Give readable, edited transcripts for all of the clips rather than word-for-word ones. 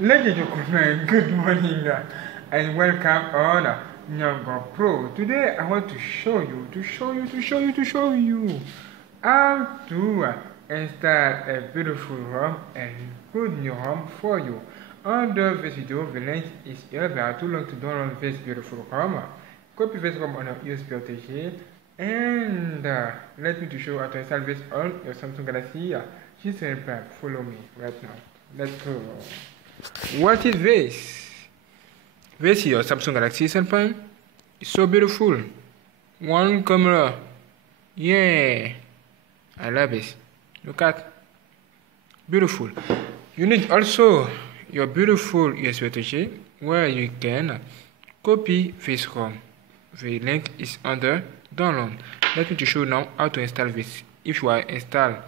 Ladies and gentlemen, good morning and welcome on Nyongo Pro. Today I want to show you how to install a beautiful home and good new home for you. Under this video, the link is here. There are too long to download this beautiful home. Copy this home on your USB protégé and let me to show you how to install this on your Samsung Galaxy G7 Follow me right now. Let's go. What is this? This is your Samsung Galaxy S7. It's so beautiful. One camera. Yeah. I love this. Look at. Beautiful. You need also your beautiful USB touch where you can copy this ROM. The link is under download. Let me to show you now how to install this. If you are install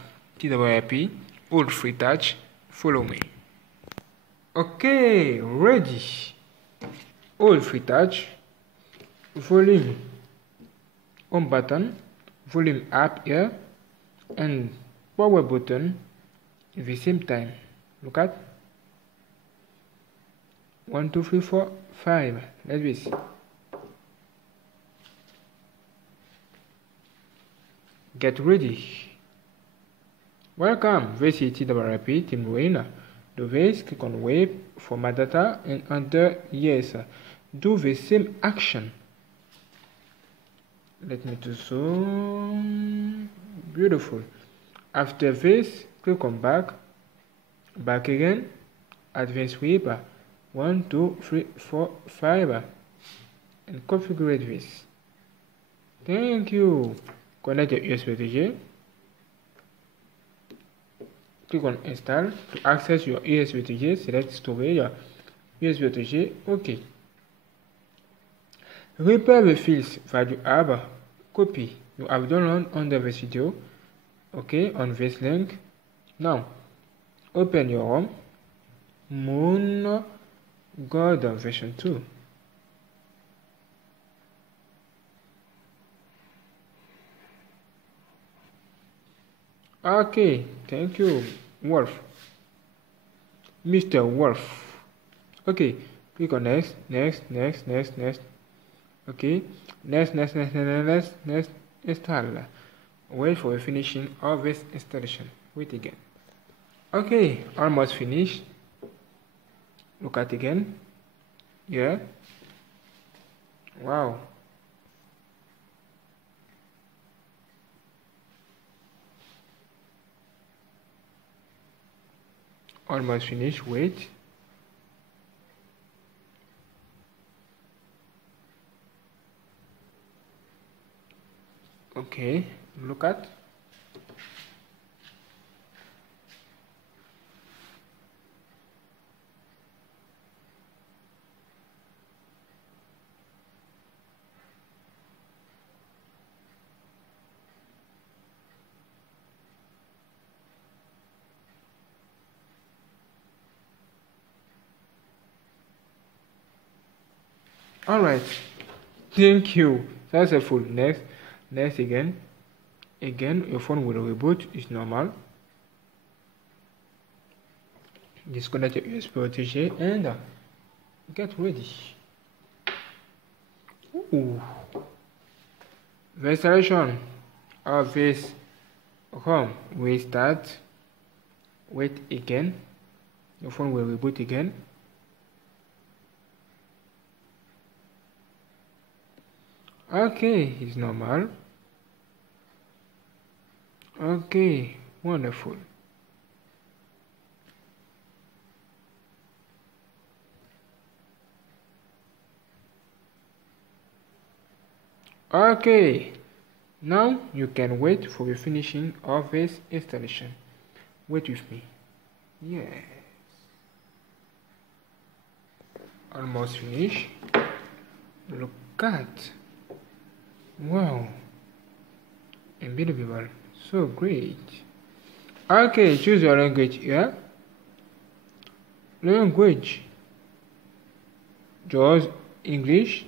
TWRP, hold free touch, follow me. Okay, ready. Hold free touch, volume on button, volume up here, and power button at the same time. Look at 1, 2, 3, 4, 5. Like this. Get ready. Welcome. This is TWRP Team Win. Do this, click on wave for my data and under yes. Do the same action. Let me do zoom. Beautiful. After this, click on back again, advanced sweep 1, 2, 3, 4, 5 and configure this. Thank you. Connect your USB to click on install to access your USB to G. Select storage USB to G. OK. Repair the fields that you have copy you have downloaded under this video. OK, on this link. Now open your ROM Moon God version 2. Okay, thank you, Wolf. Mr. Wolf. Okay, click on next. Okay, next, install. Wait for the finishing of this installation. Wait again. Okay, almost finished. Look at again. Yeah. Wow. Almost finished. Wait. Okay, look at. Alright, thank you. Successful. Next again, your phone will reboot. It's normal. Disconnect your USB protégé and get ready. Ooh. The installation of this ROM will start. Wait again. Your phone will reboot again. Okay, it's normal. Okay, wonderful. Okay, now you can wait for the finishing of this installation. Wait with me. Yes. Almost finished. Look at. Wow. Unbelievable. So great. Okay, choose your language here. Language. Choose English.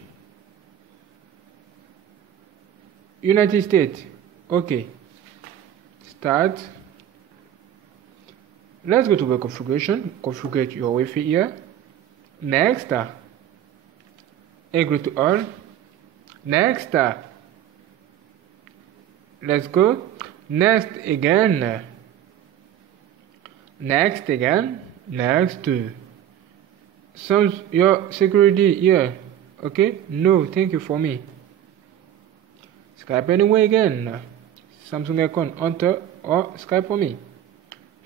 United States. Okay. Start. Let's go to the configuration. Configure your Wi-Fi here. Next, agree to all. Next, let's go. Next again. Next again. Next. Some your security here. Okay. No, thank you for me. Skype anyway again. Samsung icon enter or Skype for me.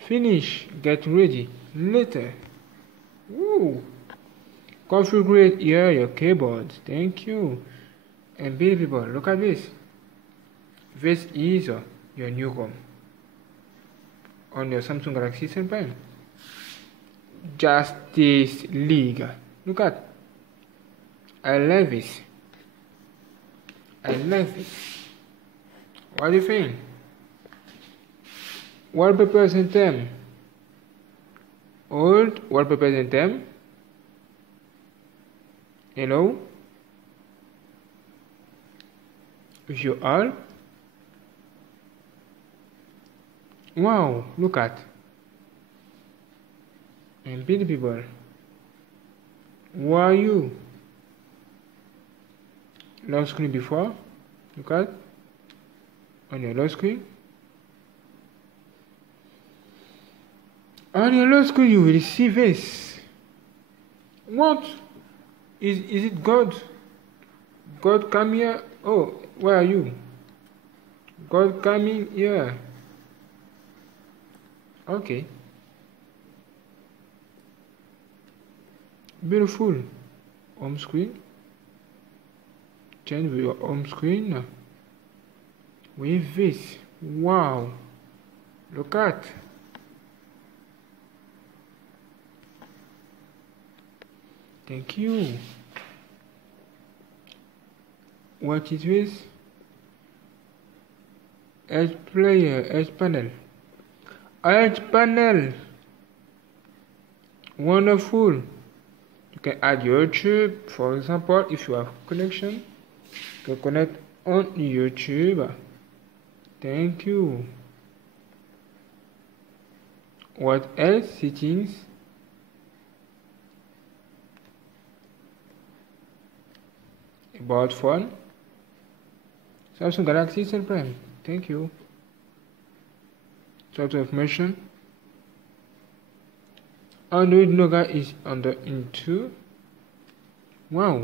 Finish. Get ready. Later. Woo. Configure here your keyboard. Thank you. And people, look at this. This is your new home on your Samsung Galaxy S Prime. Justice League. Look at. I love this. I love it. What do you think? Wallpapers in them. Old wallpapers in them. Hello. If you are. Wow, look at. And people. Who are you? Lock screen before. Look at. On your lock screen. On your lock screen you will see this. What? Is it God? God come here? Oh, where are you? God coming here. Okay. Beautiful. Home screen. Change your home screen with this. Wow. Look at. Thank you. What is this? Edge player, edge panel. Edge panel. Wonderful. You can add YouTube, for example, if you have connection. You can connect on YouTube. Thank you. What else? Settings. About phone. Samsung Galaxy S Prime. Thank you. Software information. Android Nougat is under into. Wow.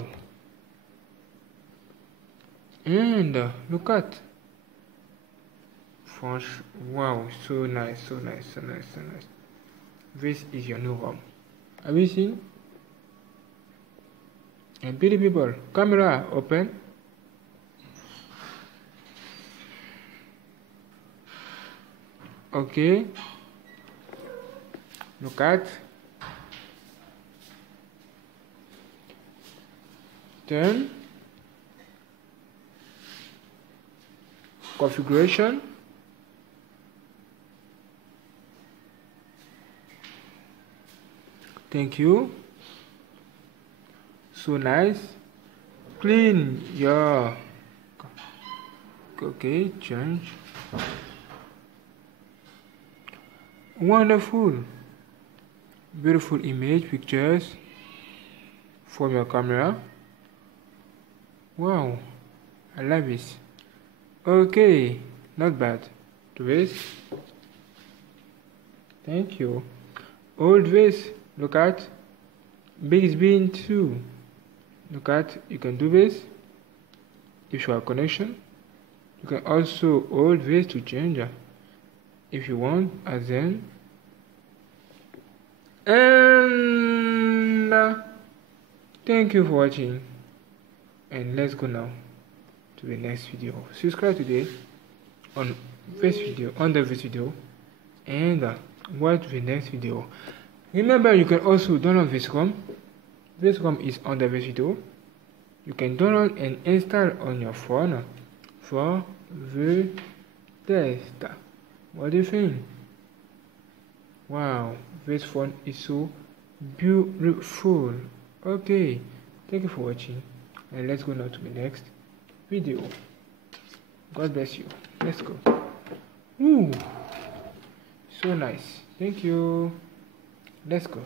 And look at. Wow, so nice, so nice, so nice, so nice. This is your new home. Have you seen? And people, camera open. Okay. Look at. Turn. Configuration. Thank you. So nice. Clean your. Okay, change. Wonderful. Beautiful image pictures from your camera. Wow, I love this. Okay, not bad. To this. Thank you. Old this. Look at. Big bin too. Look at. You can do this if you have connection. You can also hold this to change if you want, and then thank you for watching, and let's go now to the next video. Subscribe today on this video, under this video, and watch the next video. Remember, you can also download this ROM. This ROM is under this video. You can download and install on your phone for the test. What do you think? Wow, this phone is so beautiful. Okay, thank you for watching, and let's go now to the next video. God bless you. Let's go. Ooh, so nice. Thank you. Let's go.